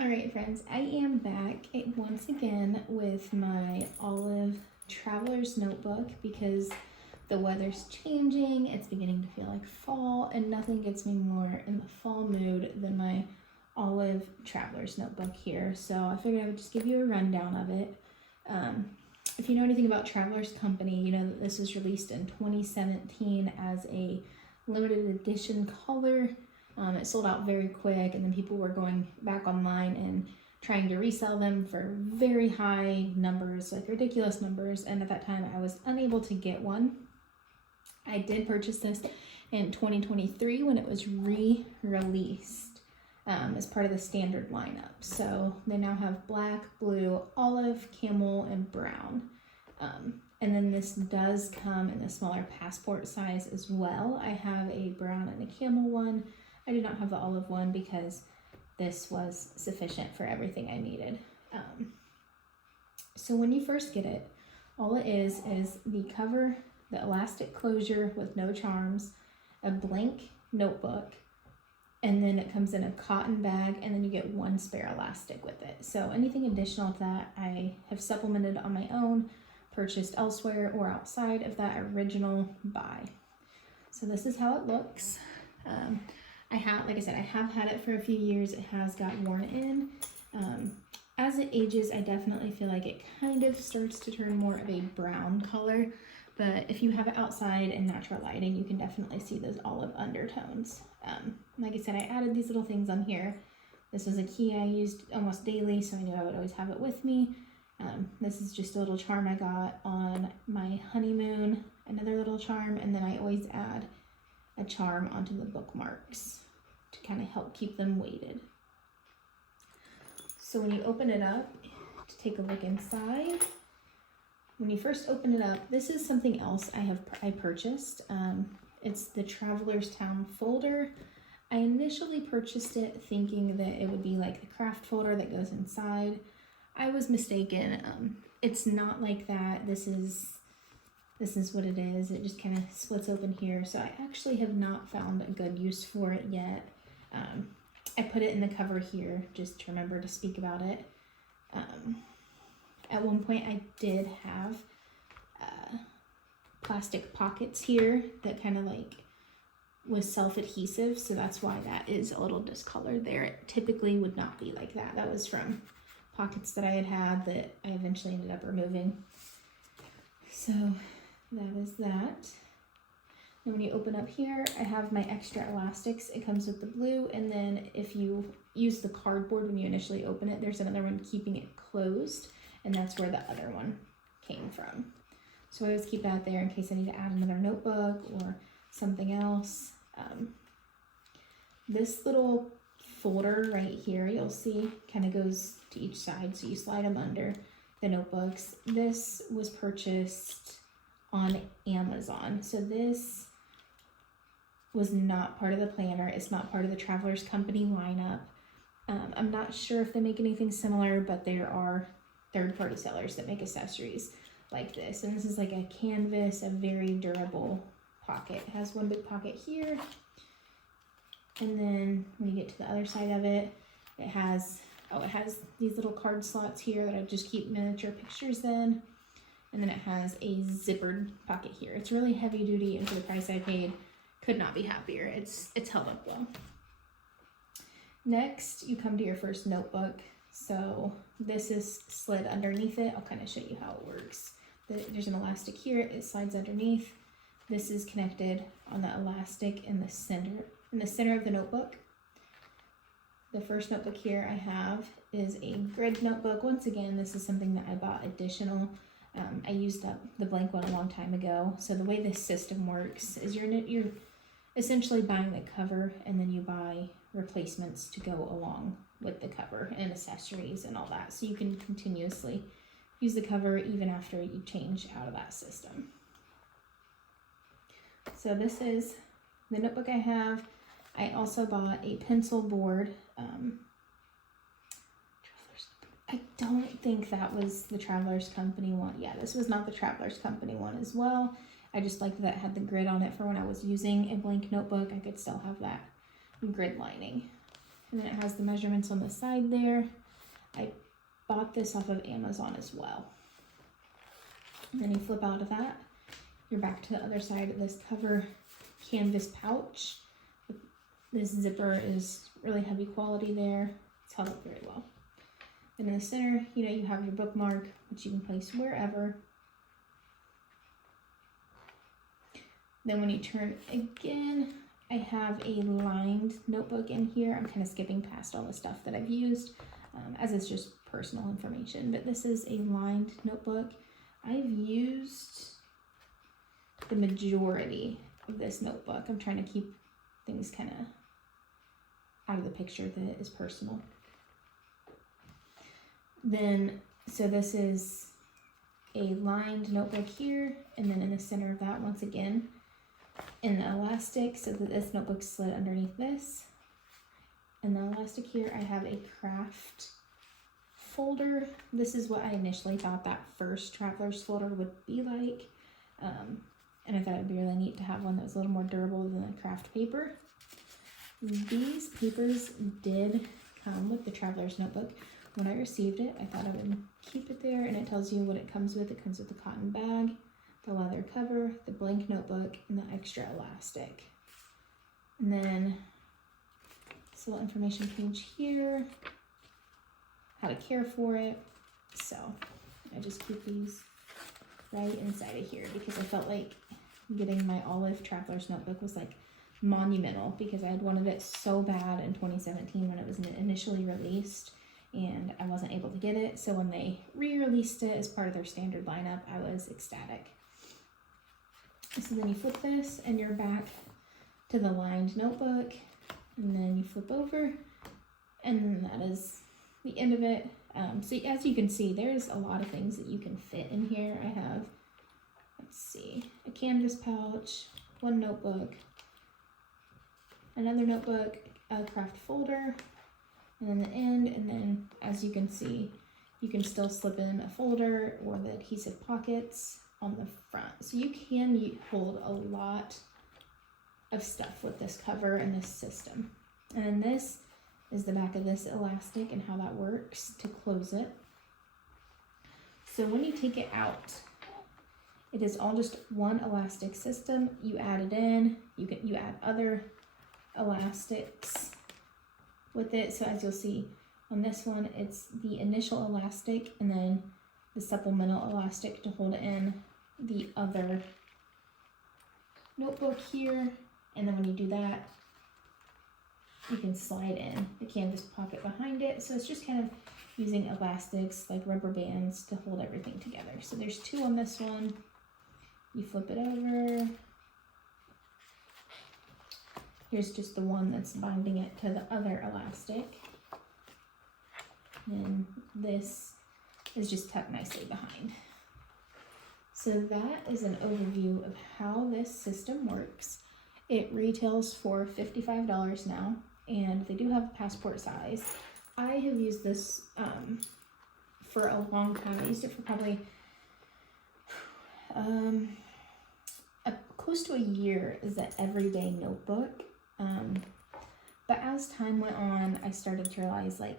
Alright friends, I am back once again with my Olive Traveler's Notebook because the weather's changing, it's beginning to feel like fall, and nothing gets me more in the fall mood than my Olive Traveler's Notebook here. So I figured I would just give you a rundown of it. If you know anything about Traveler's Company, you know that this was released in 2017 as a limited edition color. It sold out very quick, and then people were going back online and trying to resell them for very high numbers, like ridiculous numbers, and at that time I was unable to get one. I did purchase this in 2023 when it was re-released as part of the standard lineup. So they now have black, blue, olive, camel, and brown. And then this does come in a smaller passport size as well. I have a brown and a camel one. I do not have the olive one because this was sufficient for everything I needed. So when you first get it, all it is the cover, the elastic closure with no charms, a blank notebook, and then it comes in a cotton bag, and then you get one spare elastic with it. So anything additional to that I have supplemented on my own, purchased elsewhere or outside of that original buy. So this is how it looks. Like I said, I have had it for a few years. It has got worn in. As it ages, I definitely feel like it kind of starts to turn more of a brown color, but if you have it outside in natural lighting, you can definitely see those olive undertones. Like I said, I added these little things on here. This was a key I used almost daily, so I knew I would always have it with me. This is just a little charm I got on my honeymoon, another little charm, and then I always add a charm onto the bookmarks to kind of help keep them weighted. So when you open it up to take a look inside, when you first open it up, this is something else I purchased. It's the Traveler's Town folder. I initially purchased it thinking that it would be like the craft folder that goes inside. I was mistaken. It's not like that. This is what it is. It just kind of splits open here. So I actually have not found a good use for it yet. I put it in the cover here just to remember to speak about it. At one point I did have plastic pockets here that kind of like was self-adhesive, so that's why that is a little discolored there. It typically would not be like that. That was from pockets that I had that I eventually ended up removing. So that is that. And when you open up here, I have my extra elastics. It comes with the blue, and then if you use the cardboard when you initially open it, there's another one keeping it closed, and that's where the other one came from. So I always keep that there in case I need to add another notebook or something else. This little folder right here, you'll see, kind of goes to each side, so you slide them under the notebooks. This was purchased on Amazon, so this was not part of the planner. It's not part of the Traveler's Company lineup. I'm not sure if they make anything similar, but there are third-party sellers that make accessories like this, and this is like a canvas, a very durable pocket. It has one big pocket here, and then when you get to the other side of it, it has these little card slots here that I just keep miniature pictures in, and then it has a zippered pocket here. It's really heavy duty, and for the price I paid, could not be happier. It's held up well. Next, you come to your first notebook. So this is slid underneath it. I'll kind of show you how it works. There's an elastic here, it slides underneath. This is connected on the elastic in the center of the notebook. The first notebook here I have is a grid notebook. Once again, this is something that I bought additional. I used up the blank one a long time ago. So the way this system works is you're essentially buying the cover, and then you buy replacements to go along with the cover and accessories and all that. So you can continuously use the cover even after you change out of that system. So this is the notebook I have. I also bought a pencil board. I don't think that was the Traveler's Company one. Yeah, this was not the Traveler's Company one as well. I just liked that it had the grid on it for when I was using a blank notebook. I could still have that grid lining. And then it has the measurements on the side there. I bought this off of Amazon as well. And then you flip out of that, you're back to the other side of this cover canvas pouch. This zipper is really heavy quality there. It's held up very well. And in the center, you know, you have your bookmark, which you can place wherever. Then when you turn again, I have a lined notebook in here. I'm kind of skipping past all the stuff that I've used, as it's just personal information. But this is a lined notebook. I've used the majority of this notebook. I'm trying to keep things kind of out of the picture that is personal. Then, so this is a lined notebook here, and then in the center of that, once again, an elastic so that this notebook slid underneath this. And the elastic here, I have a craft folder. This is what I initially thought that first traveler's folder would be like. And I thought it'd be really neat to have one that was a little more durable than the craft paper. These papers did come with the traveler's notebook. When I received it, I thought I would keep it there, and it tells you what it comes with. It comes with the cotton bag, the leather cover, the blank notebook, and the extra elastic. And then this little information page here, how to care for it. So I just keep these right inside of here because I felt like getting my Olive Traveler's Notebook was like monumental because I had wanted it so bad in 2017 when it was initially released, and I wasn't able to get it. So when they re-released it as part of their standard lineup, I was ecstatic. So then you flip this and you're back to the lined notebook, and then you flip over, and that is the end of it. So as you can see, there's a lot of things that you can fit in here. I have, let's see, a canvas pouch, one notebook, another notebook, a craft folder, and then the end, and then as you can see, you can still slip in a folder or the adhesive pockets on the front. So you can hold a lot of stuff with this cover and this system. And then this is the back of this elastic and how that works to close it. So when you take it out, it is all just one elastic system. You add it in, you add other elastics with it. So as you'll see on this one, it's the initial elastic and then the supplemental elastic to hold in the other notebook here. And then when you do that, you can slide in the canvas pocket behind it. So it's just kind of using elastics like rubber bands to hold everything together. So there's two on this one. You flip it over. Here's just the one that's binding it to the other elastic. And this is just tucked nicely behind. So that is an overview of how this system works. It retails for $55 now, and they do have a passport size. I have used this for a long time. I used it for probably close to a year as an everyday notebook. But as time went on, I started to realize like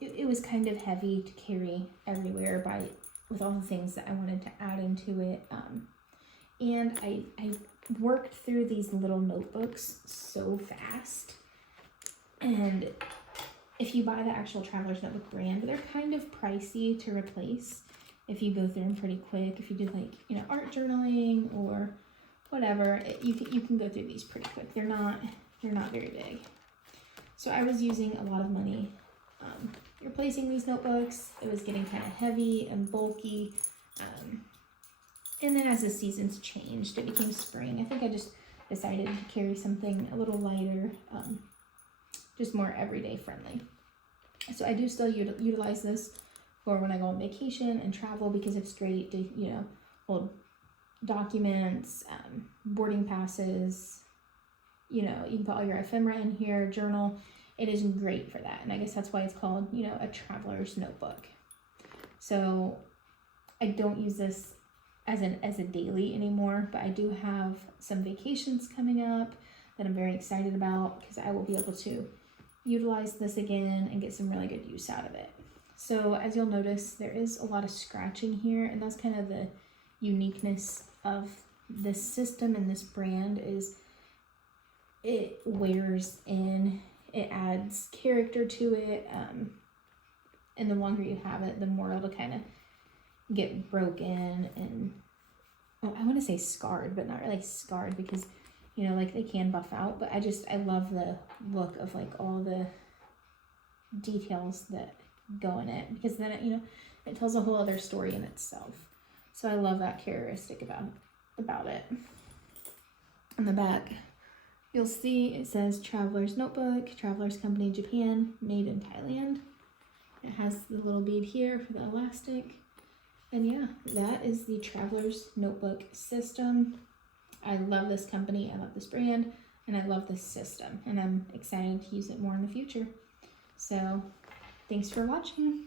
it was kind of heavy to carry everywhere with all the things that I wanted to add into it. And I worked through these little notebooks so fast. And if you buy the actual Traveler's Notebook brand, they're kind of pricey to replace if you go through them pretty quick. If you do like, you know, art journaling or whatever, you can go through these pretty quick. They're not very big. So I was using a lot of money replacing these notebooks. It was getting kind of heavy and bulky. And then as the seasons changed, it became spring. I think I just decided to carry something a little lighter, just more everyday friendly. So I do still utilize this for when I go on vacation and travel because it's great to, you know, hold documents, boarding passes, you know, you can put all your ephemera in here, journal. It is great for that. And I guess that's why it's called, you know, a traveler's notebook. So I don't use this as a daily anymore, but I do have some vacations coming up that I'm very excited about because I will be able to, you utilize this again and get some really good use out of it. So as you'll notice, there is a lot of scratching here, and that's kind of the uniqueness of this system and this brand is it wears in, it adds character to it, and the longer you have it, the more it'll kind of get broken and, oh, I want to say scarred, but not really scarred because, you know, like they can buff out, but I love the look of like all the details that go in it, because then it, you know, it tells a whole other story in itself. So I love that characteristic about it. On the back, you'll see it says Traveler's Notebook, Traveler's Company Japan, made in Thailand. It has the little bead here for the elastic. And yeah, that is the Traveler's Notebook system. I love this company, I love this brand, and I love this system, and I'm excited to use it more in the future. So thanks for watching.